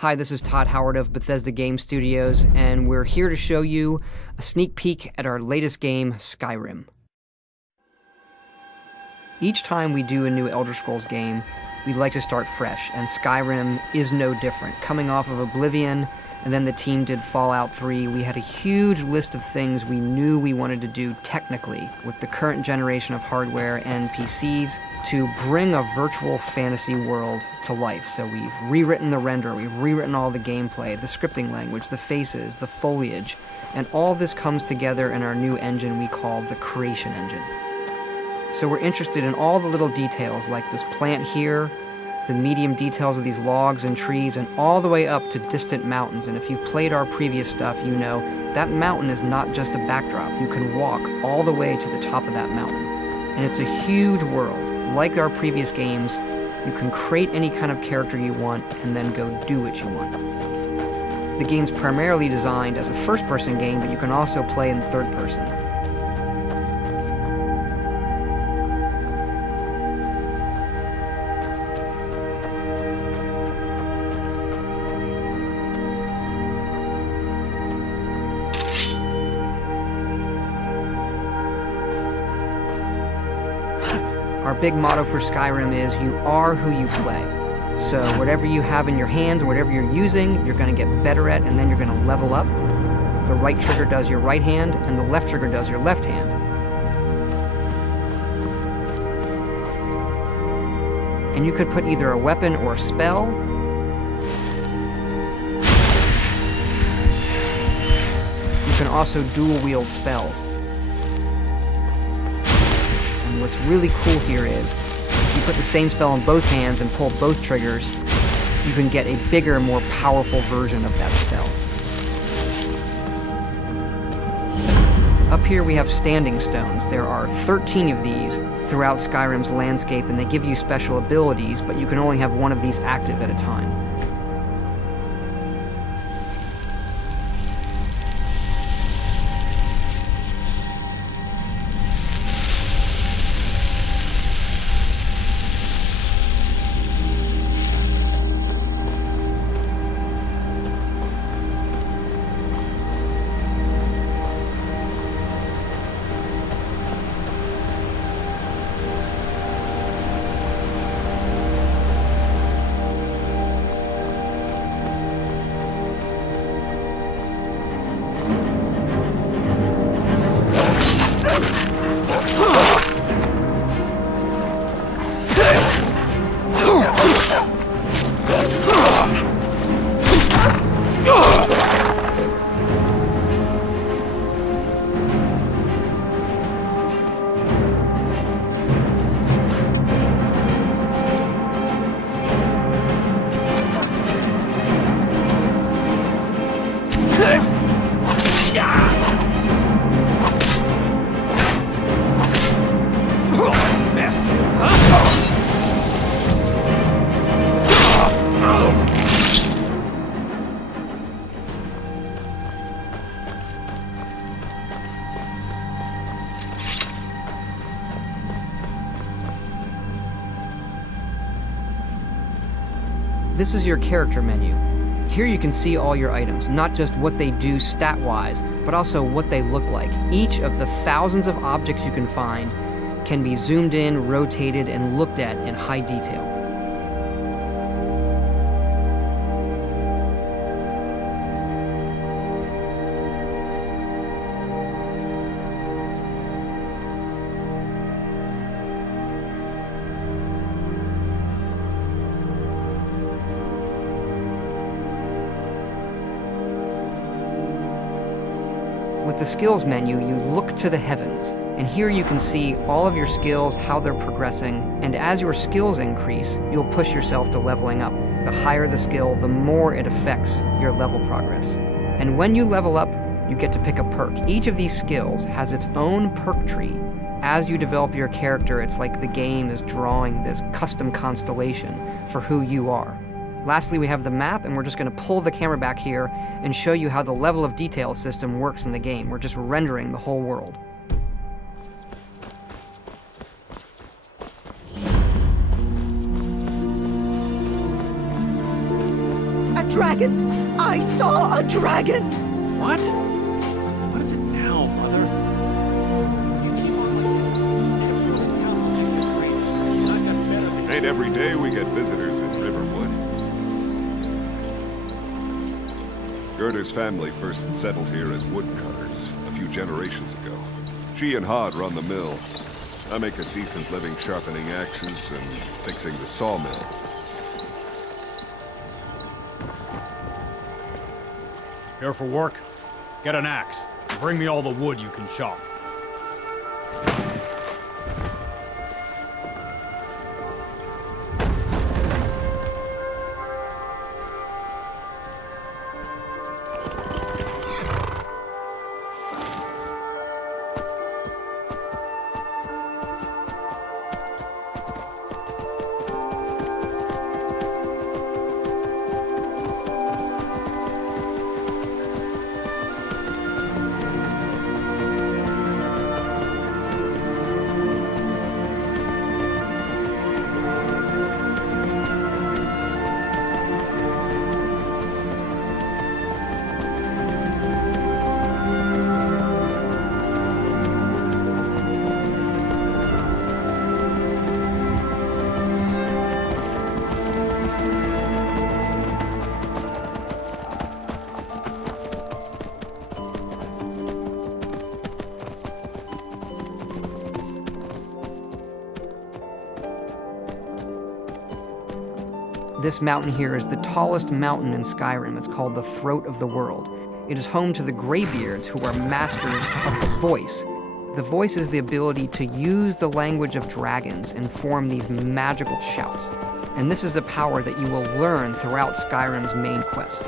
Hi, this is Todd Howard of Bethesda Game Studios, and we're here to show you a sneak peek at our latest game, Skyrim. Each time we do a new Elder Scrolls game, we'd like to start fresh, and Skyrim is no different. Coming off of Oblivion, and then the team did Fallout 3, we had a huge list of things we knew we wanted to do technically with the current generation of hardware and PCs to bring a virtual fantasy world to life. So we've rewritten the render, we've rewritten all the gameplay, the scripting language, the faces, the foliage, and all this comes together in our new engine we call the Creation Engine. So we're interested in all the little details like this plant here, the medium details of these logs and trees, and all the way up to distant mountains. And if you've played our previous stuff, you know that mountain is not just a backdrop. You can walk all the way to the top of that mountain. And it's a huge world. Like our previous games, you can create any kind of character you want and then go do what you want. The game's primarily designed as a first-person game, but you can also play in third person. Our big motto for Skyrim is, you are who you play. So whatever you have in your hands, or whatever you're using, you're going to get better at, and then you're going to level up. The right trigger does your right hand, and the left trigger does your left hand. And you could put either a weapon or a spell. You can also dual wield spells. What's really cool here is, if you put the same spell in both hands and pull both triggers, you can get a bigger, more powerful version of that spell. Up here we have standing stones. There are 13 of these throughout Skyrim's landscape, and they give you special abilities, but you can only have one of these active at a time. This is your character menu. Here you can see all your items, not just what they do stat-wise, but also what they look like. Each of the thousands of objects you can find can be zoomed in, rotated, and looked at in high detail. With the skills menu, you look to the heavens, and here you can see all of your skills, how they're progressing, and as your skills increase, you'll push yourself to leveling up. The higher the skill, the more it affects your level progress. And when you level up, you get to pick a perk. Each of these skills has its own perk tree. As you develop your character, it's like the game is drawing this custom constellation for who you are. Lastly, we have the map, and we're just going to pull the camera back here and show you how the level of detail system works in the game. We're just rendering the whole world. A dragon! I saw a dragon! What? What is it now, brother? You keep on like this, the town will make you crazy. And I got better than Ain't every day we get visitors in Riverwood. Gerder's family first settled here as woodcutters a few generations ago. She and Hod run the mill. I make a decent living sharpening axes and fixing the sawmill. Here for work? Get an axe. Bring me all the wood you can chop. This mountain here is the tallest mountain in Skyrim. It's called the Throat of the World. It is home to the Greybeards, who are masters of the voice. The voice is the ability to use the language of dragons and form these magical shouts. And this is a power that you will learn throughout Skyrim's main quest.